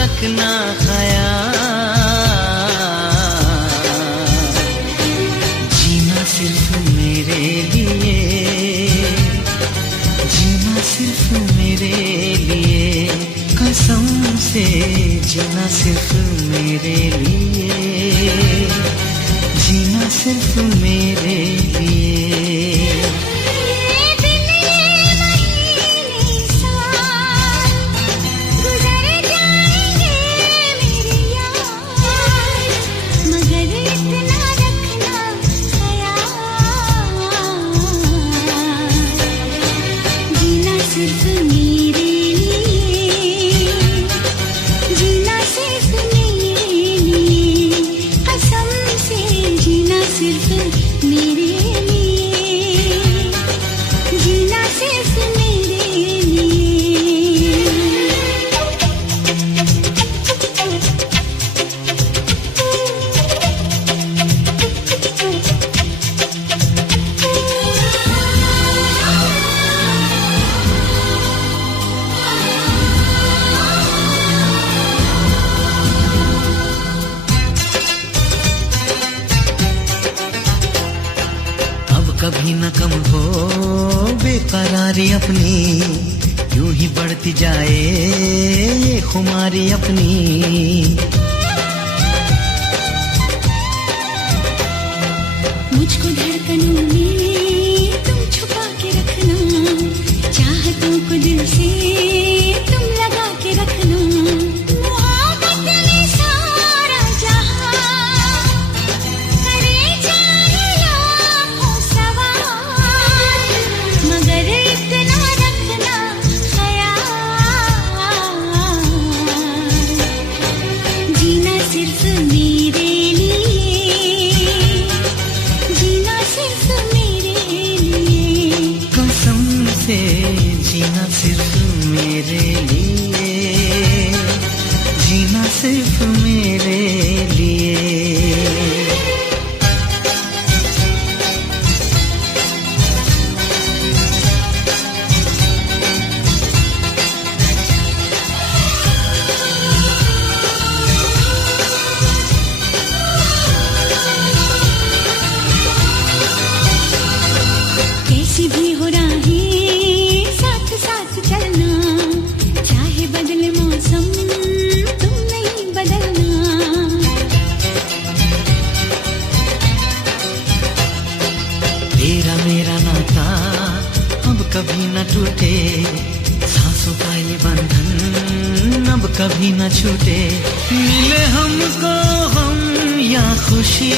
रखना ख्याल, जीना सिर्फ मेरे लिए, जीना सिर्फ मेरे लिए, कसम से जीना सिर्फ मेरे लिए, जीना सिर्फ मेरे लिए। कभी न कम हो बेकरारी अपनी, यूं ही बढ़ती जाए ये खुमारी अपनी। मुझको धड़कनों में तुम छुपा के रखना, चाहतों को दिल से तुम लगा के रखना। जीना सिर्फ मेरे लिए, जीना सिर्फ मेरे लिए। कैसी भी हो राहें कभी न टूटे, सांसों का ये बंधन अब कभी न छूटे। मिले हमको हम या खुशी,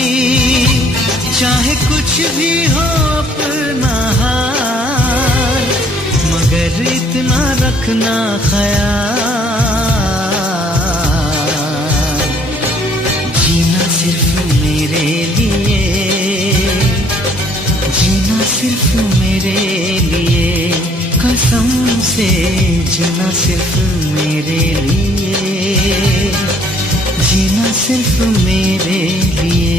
चाहे कुछ भी हो अपना हाल, मगर इतना रखना ख्याल, जीना सिर्फ मेरे लिए, जीना सिर्फ मेरे लिए, कसम से जीना सिर्फ मेरे लिए, जीना सिर्फ मेरे लिए।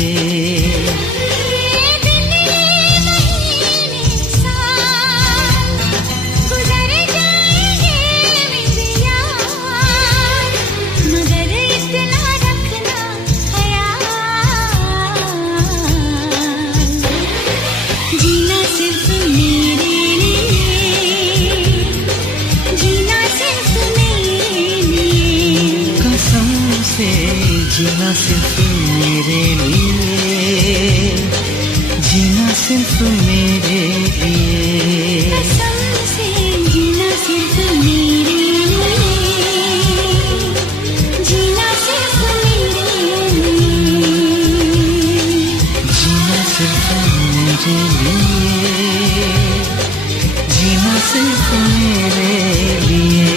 जीना सिर्फ मेरे लिए, जीना सिर्फ मेरे लिए, कसम से जीना सिर्फ मेरे लिए, जीना सिर्फ मेरे लिए, जीना सिर्फ मेरे लिए, जीना सिर्फ मेरे लिए।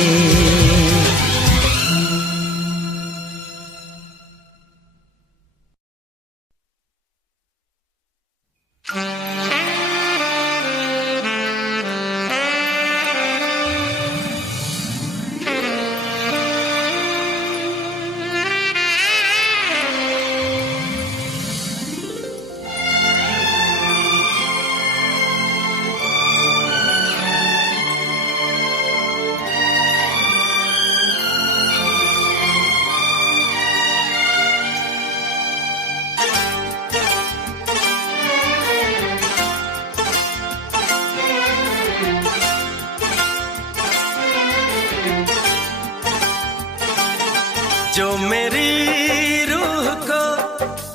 जो मेरी रूह को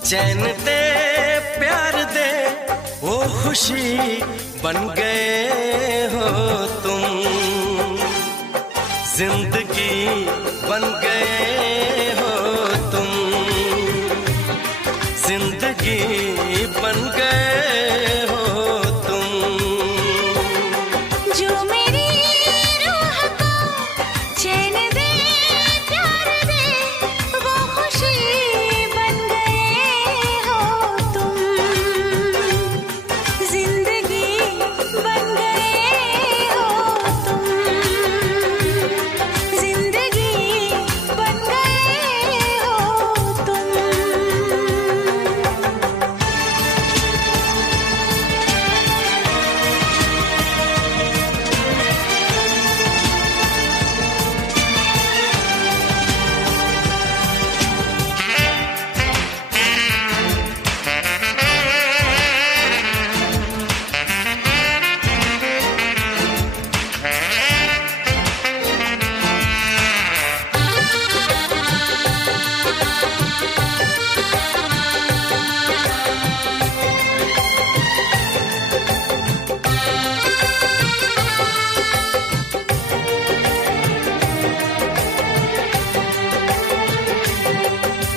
चैन दे प्यार दे वो खुशी बन गए हो तुम, जिंदगी बन गए हो तुम, जिंदगी बन गए हो तुम। जो मेरी रूह को चैन दे प्यार दे वो खुशी बन गए हो तुम, जिंदगी बन गए हो तुम, जिंदगी बन गए हो तुम।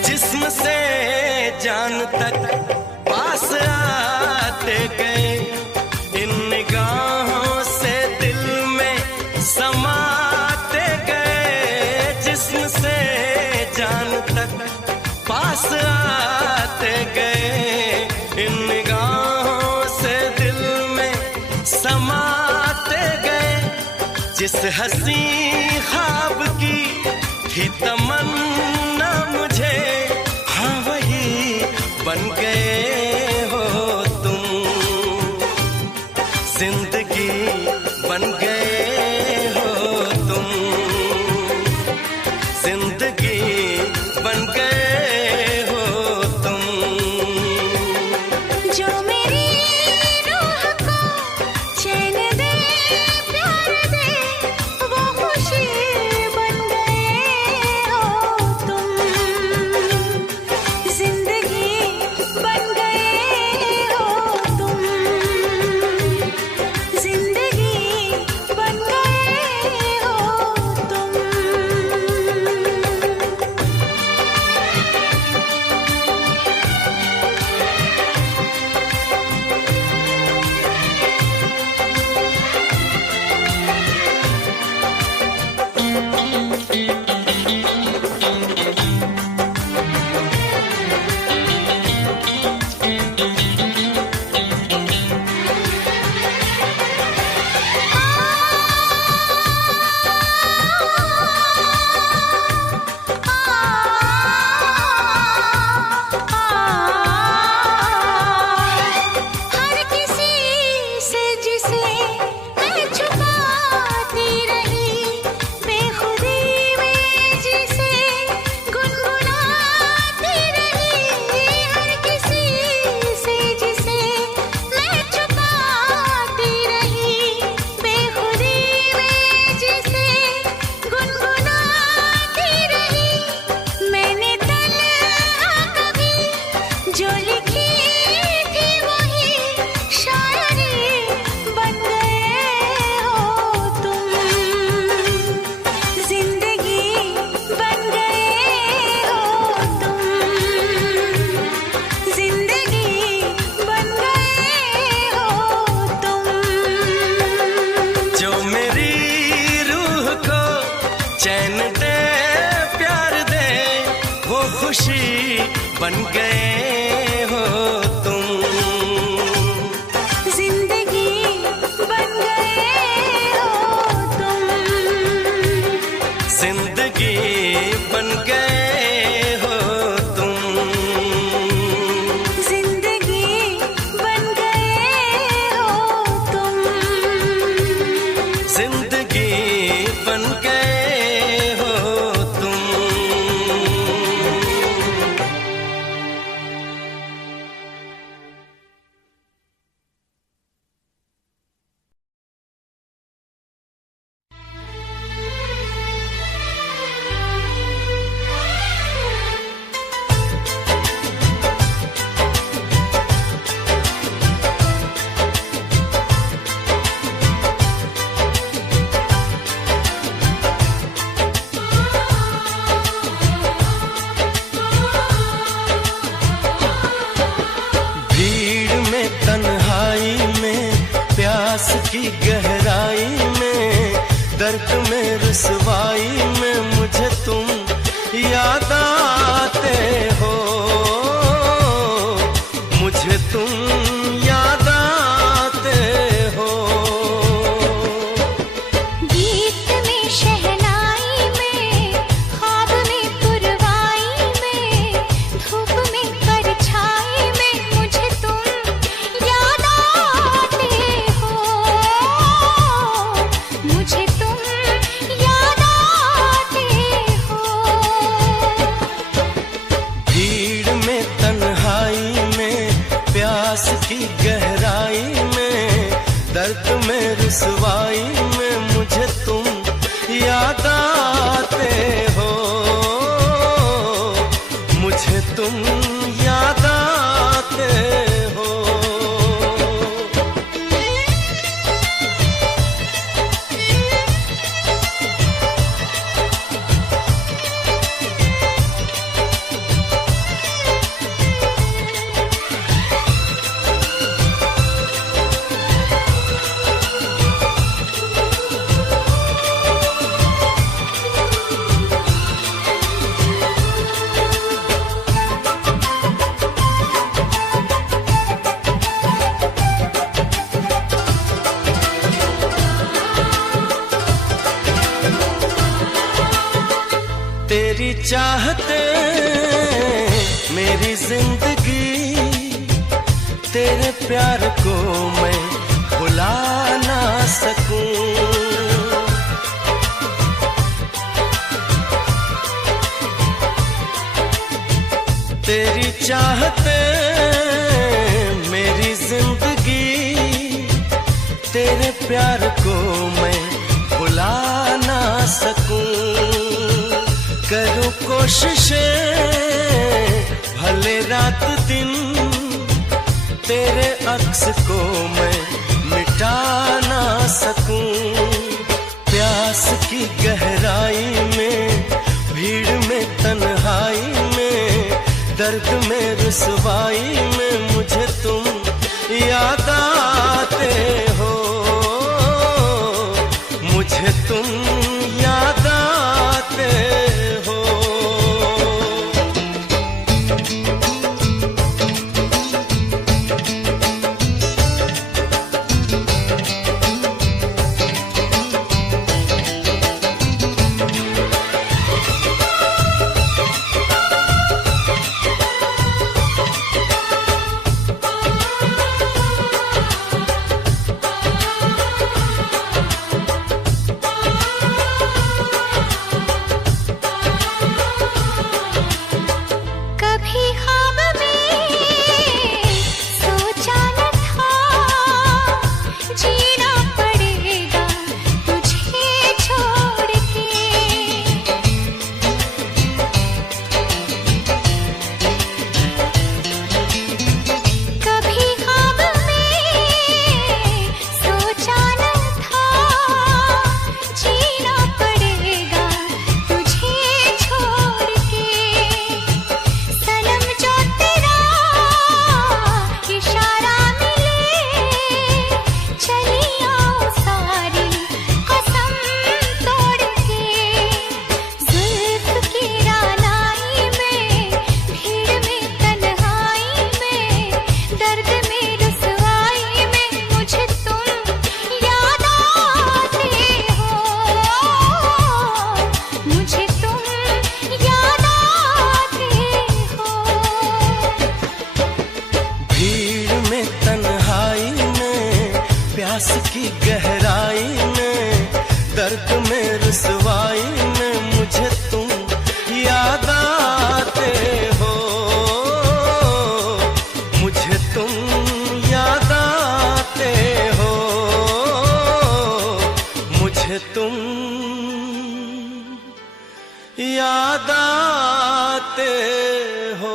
जिस्म से जान तक पास आते गए, इन निगाहों से दिल में समाते गए। जिस्म से जान तक पास आते गए, इन निगाहों से दिल में समाते गए। जिस हंसी ख्वाब की थी तमन्ना मुझे, हाँ वही बन गए हो तुम, जिंदगी बन गए हो तुम, जिंदगी बन गए हो तुम। जो मेरी रूह को चैन दे प्यार दे वो खुशी बन गए हो तुम, जिंदगी बन गए हो तुम, जिंदगी बन गए हो तुम। हर किसी से जिसे मैं छुपाती रही, बेखुदी में जिसे गुनगुनाती रही। हर किसी से जिसे मैं छुपाती रही, बेखुदी में जिसे गुनगुनाती रही। मैंने तन्हा कभी जो लिखी थी वही शायरी बन गए हो तुम, जिंदगी बन गए हो तुम, जिंदगी बन गए हो तुम। जो मेरी रूह को चैन दे प्यार दे वो खुशी बन गए हो तुम, जिंदगी बन गए हो तुम, जिंदगी बन गए हो तुम, जिंदगी बन गए हो तुम, जिंदगी बन गए हो तुम। प्यास की गहराई में, दर्द में रुसवाई में मुझे तुम याद आते हो, मुझे तुम याद आते हो। गीत में शहनाई में, ख्वाब में पुरवाई में, धूप में परछाई में मुझे तुम याद आते हो, मुझे तुम याद आते हो। भीड़ में तन्हाई में, प्यास की गहराई में, दर्द में रुसवाई में मुझे तुम याद आते हो, मुझे तुम याद आते हो। तेरी चाहते मेरी जिंदगी, तेरे प्यार को मैं भुला ना सकूं। तेरी चाहते मेरी जिंदगी, तेरे प्यार को मैं भुला ना सकूं। करूं कोशिशें भले रात दिन, तेरे अक्स को मैं मिटा ना सकूं। प्यास की गहराई में, भीड़ में तन्हाई में, दर्द में रुसवाई में मुझे तुम याद आते हो, मुझे तुम याद आते हो। प्यास की गहराई में, दर्द में रुसवाई में मुझे तुम याद आते हो, मुझे तुम याद आते हो, मुझे तुम याद आते हो।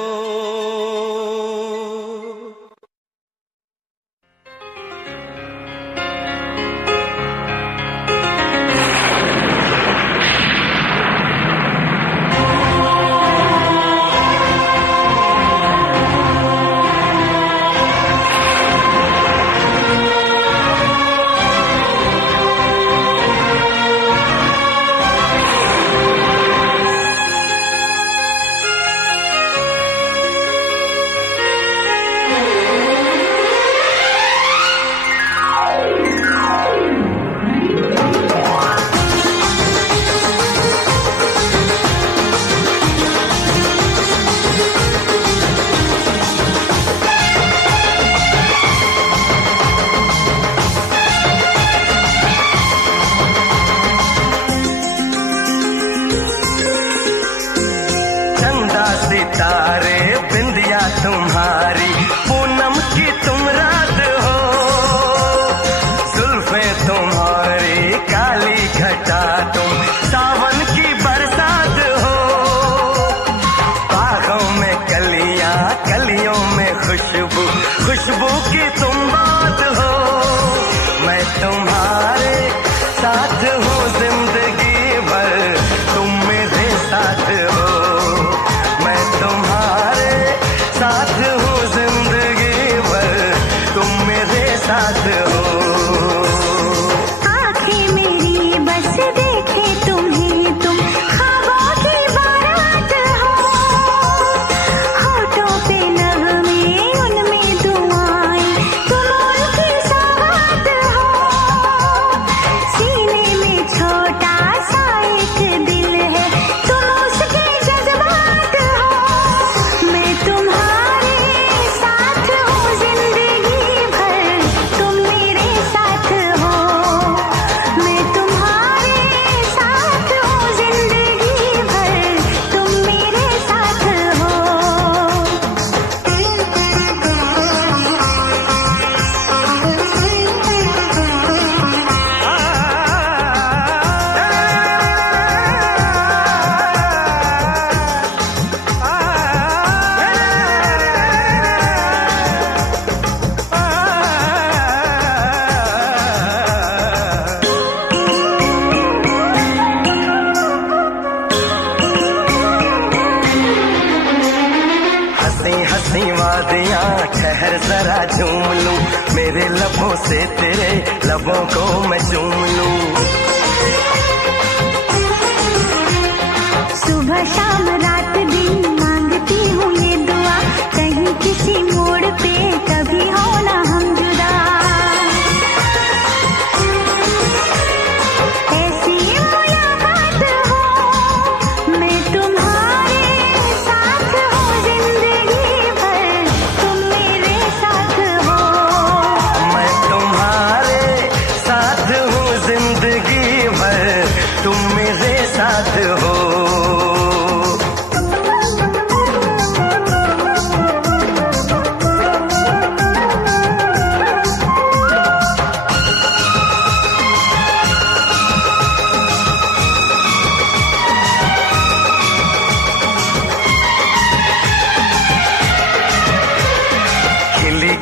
कर जरा झूम लूं, मेरे लबों से तेरे लबों को मैं चूम लूं। सुबह शाम रात दिन मांगती हूँ ये दुआ, कहीं किसी मोड़ पे कभी हो ना हम जुदा। ऐसी मुलाकात हो, मैं तुम्हारे साथ हूँ जिंदगी भर, तुम मेरे साथ हो। मैं तुम्हारे साथ हूँ जिंदगी भर, तुम मेरे साथ हो।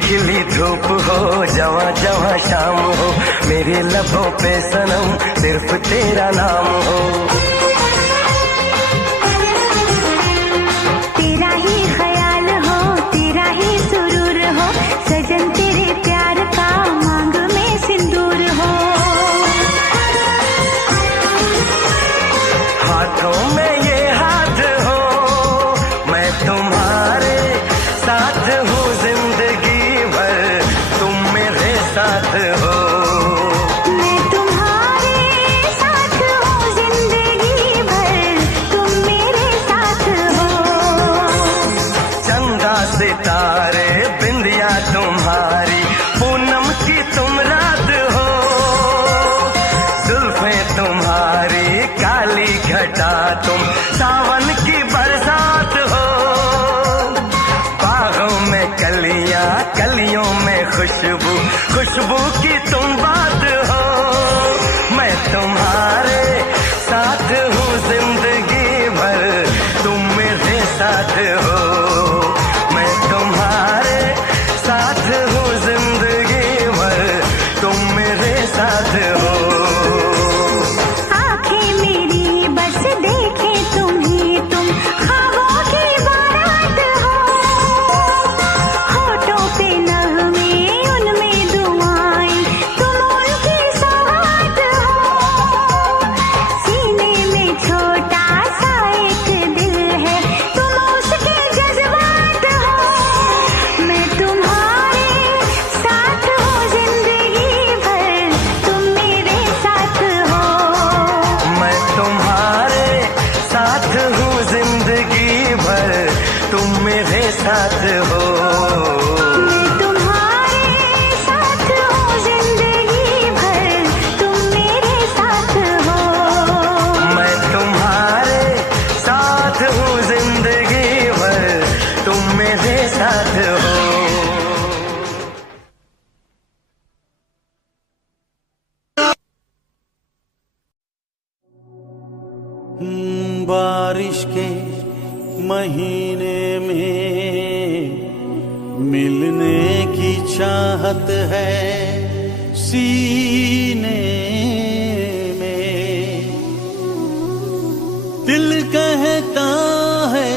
खिली धूप हो, जवां जवां शाम हो, मेरे लबों पे सनम सिर्फ तेरा नाम हो। तेरा ही ख्याल हो, तेरा ही सुरूर हो, सजन तेरे प्यार का मांग में सिंदूर हो। हाथों में ये हाथ हो, मैं तुम्हारे साथ हूँ जिंदगी भर, तुम मेरे साथ हो। मैं तुम्हारे साथ हूँ जिंदगी भर, तुम मेरे साथ हो। चंदा सितारे बिंदिया तुम्हारी, पूनम की तुम रात हो। जुल्फें तुम्हारी काली घटा, तुम सावन की बरसात हो। बागों में कलियां, कलियों में खुशबू, खुशबू की तुम बात हो। मैं तुम्हारे साथ हूँ जिंदगी भर, तुम मेरे साथ हो। मैं तुम्हारे साथ हूँ जिंदगी भर, तुम मेरे साथ हो। आंखें मेरी बस देखे तुम्हीं, तुम ख्वाबों की बारात हो। होठों पे नगमे, उनमें दुआएं, तुम उनकी सौगात हो। सीने में छोटा सा एक दिल है, तुम उसके जज्बात हो। मैं तुम्हारे साथ हूँ जिंदगी भर, तुम मेरे साथ हो। मैं तुम्हारे साथ हूँ जिंदगी भर, तुम मेरे साथ हो। मैं तुम्हारे साथ हूँ जिंदगी भर, तुम मेरे साथ हो। मैं तुम्हारे साथ हूँ जिंदगी भर, तुम मेरे साथ हो। बारिश के महीने में मिलने की चाहत है सीने में। दिल कहता है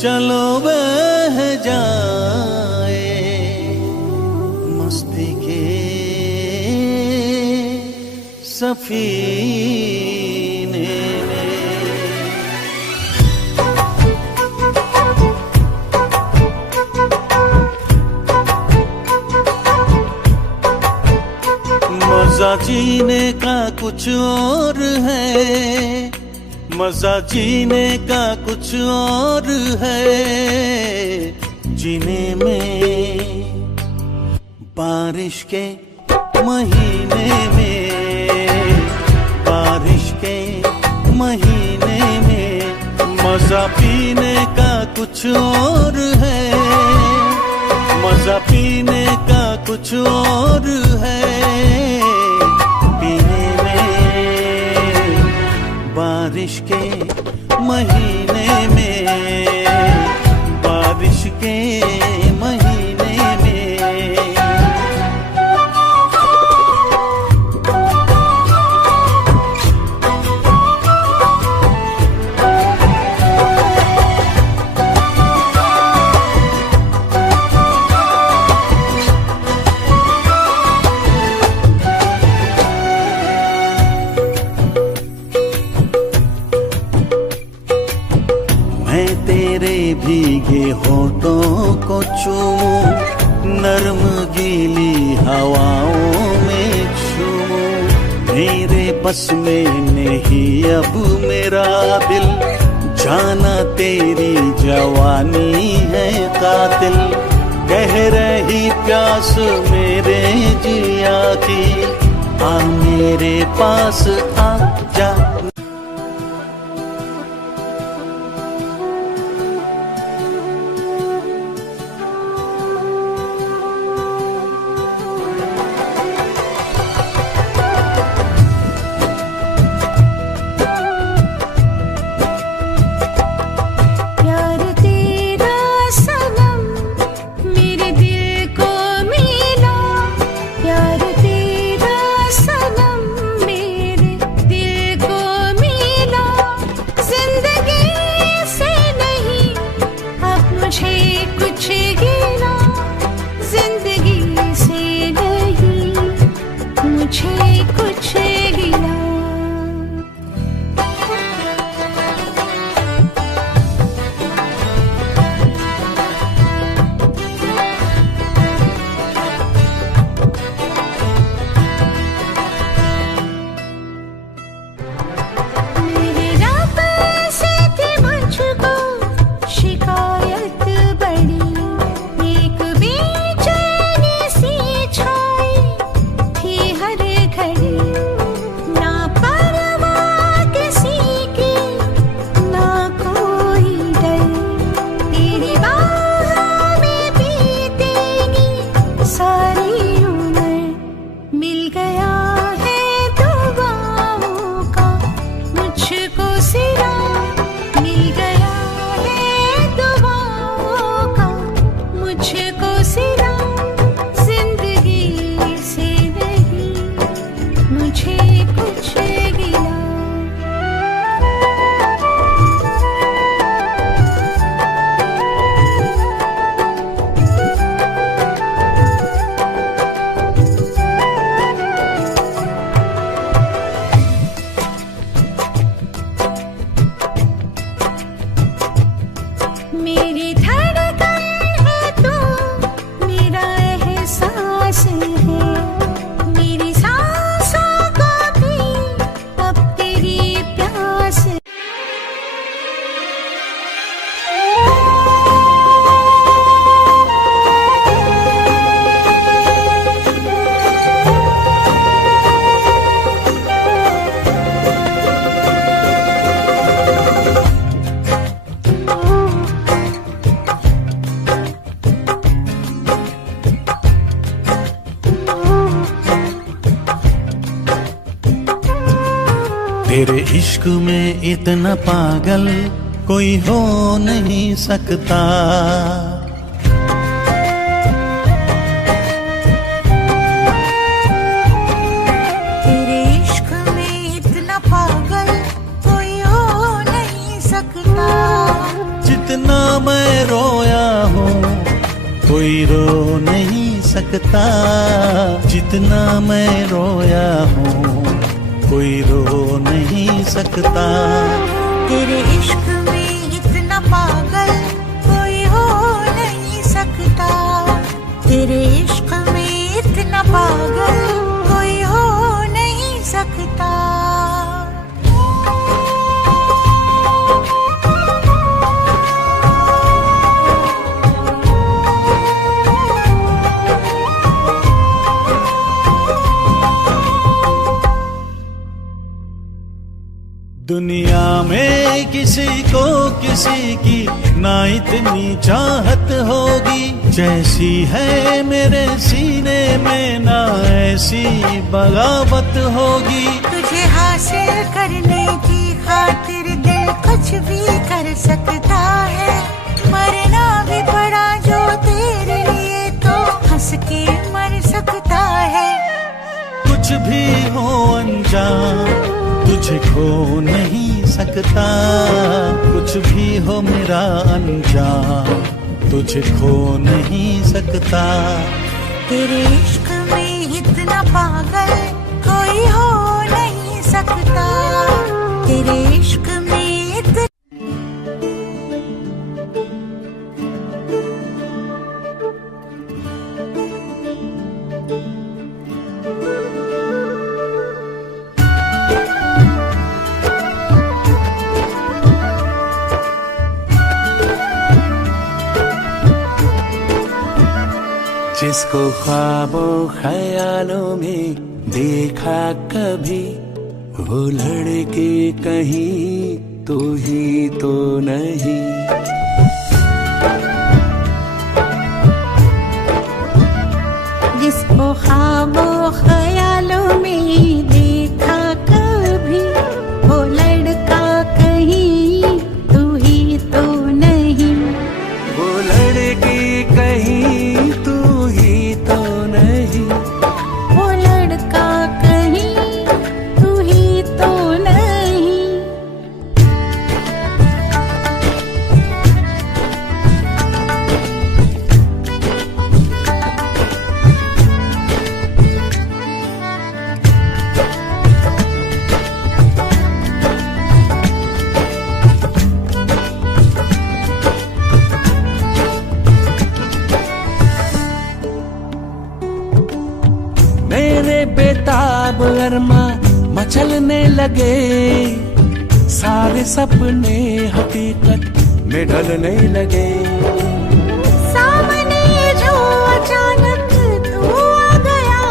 चलो बह जाए मस्ती के सफीने में। मजा जीने का कुछ और है, मजा जीने का कुछ और है। जीने में बारिश के महीने में, बारिश के महीने में मजा पीने का कुछ और है, मजा पीने का कुछ और है। पीने में बारिश के महीने में, बारिश के महीने में। ये होठों को चूमूं, नरम गीली हवाओं में झूमूं। मेरे बस में नहीं अब मेरा दिल, जाना तेरी जवानी है कातिल। कह रही प्यास मेरे जिया की, आ मेरे पास आ जा। तेरे इश्क में इतना पागल कोई हो नहीं सकता। तेरे इश्क में इतना पागल कोई हो नहीं सकता। जितना मैं रोया हूँ कोई रो नहीं सकता। जितना मैं रोया हूँ कोई रो नहीं सकता। तेरे इश्क में इतना पागल कोई हो नहीं सकता। तेरे इश्क में इतना पागल कोई हो नहीं सकता। दुनिया में किसी को किसी की ना इतनी चाहत होगी जैसी है मेरे सीने में, ना ऐसी बगावत होगी। तुझे हासिल करने की खातिर दिल कुछ भी कर सकता है। मरना भी पड़ा जो तेरे लिए तो हंस के मर सकता है। कुछ भी हो अनजान तुझे खो नहीं सकता। कुछ भी हो मेरा अनजान तुझे खो नहीं सकता। तेरे इश्क में इतना पागल कोई हो नहीं सकता। तेरे इश्क में जिसको ख्वाबों ख्यालों में देखा कभी, वो लड़के कहीं तो ही तो नहीं। जिसको ख्वाबों ख्यालों में देखा कभी, वो लड़का कहीं तू ही तो नहीं। वो लड़की कहीं तू ही तो नहीं। वो लड़का कहीं तू ही तो नहीं। मेरे बेताब अरमा मचलने लगे, सारे सपने हकीकत में ढलने लगे। सामने जो अचानक तू आ गया,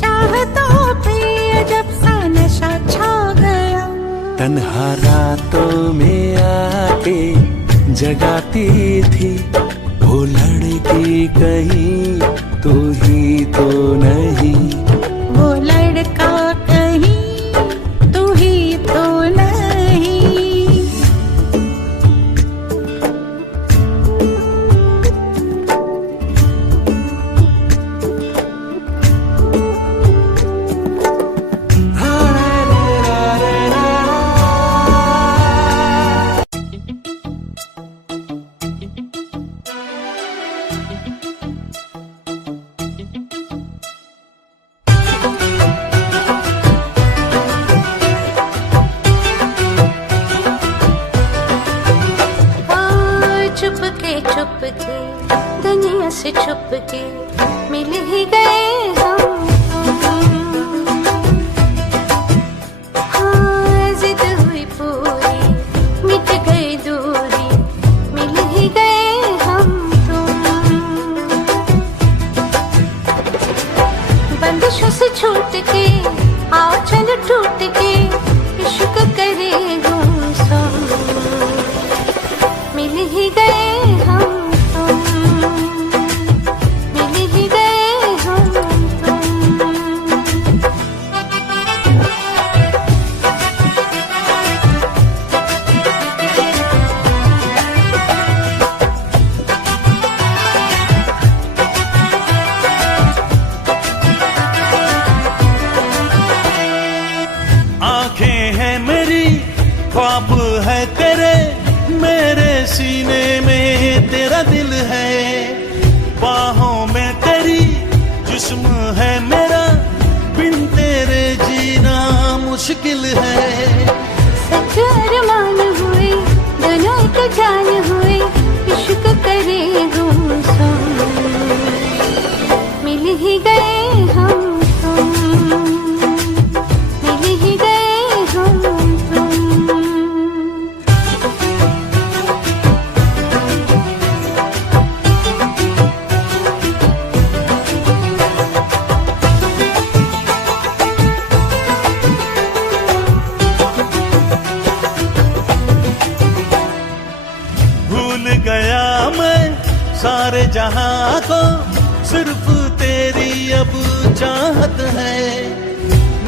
चाहतों पे अजब सा नशा छा गया। तन्हा रातों में आके जगाती थी, वो लड़की कहीं तू ही तो नहीं। वो लड़का कहीं तू ही तो नहीं। चुपके दुनिया से छुपके मिल ही गए हम। हाँ जिद हुई पूरी, मिट गई दूरी, मिल ही गए हम तुम। बंदिशों से छूट के आओ चलो टूट के, इश्क करे गुमसुम, मिल ही गए हम तुम, मिल ही गए हम तुम। आंखें हैं मेरी, ख्वाब है तेरे, मेरे सीने में तेरा दिल है। बाहों में तेरी जिस्म है मेरा, बिन तेरे जीना मुश्किल है। सच अरमान हुए दोनों एक जान हुए, इश्क करे गुमसुम, मिल ही गए हम तुम, मिल ही गए हम तुम। भूल गया मैं सारे जहां को, सिर्फ तेरी अब चाहत है।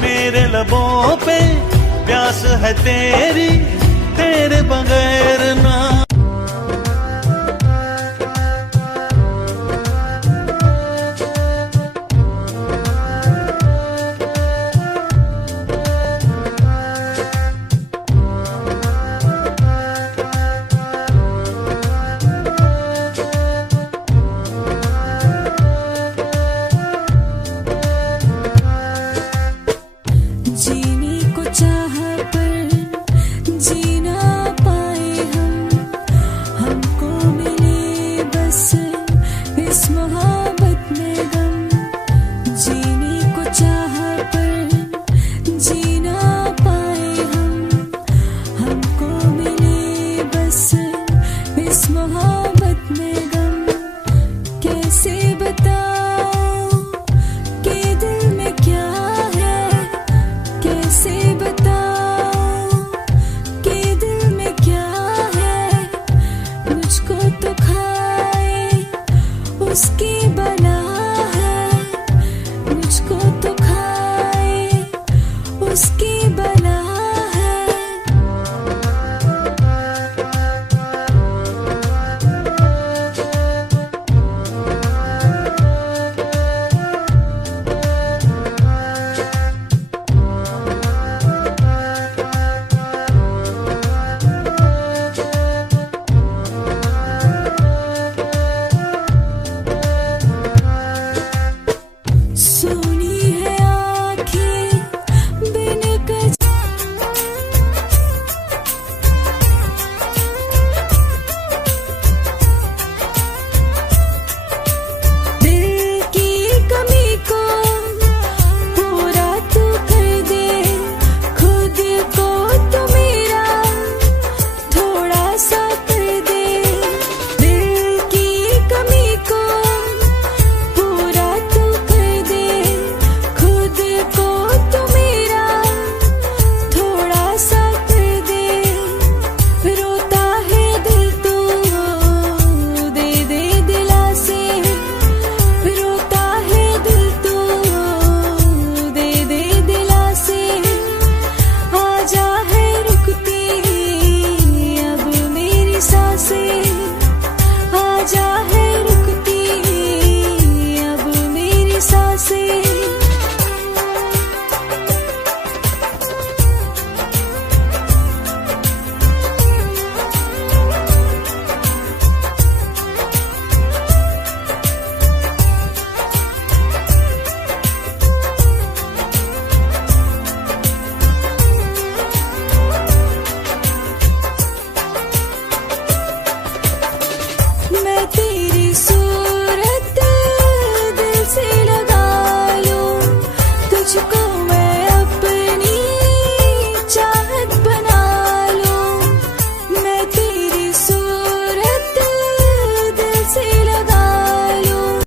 मेरे लबों पे प्यास है तेरी, तेरे बगैर ना। जीने को चाहा पर जी ना पाए हम, चाहा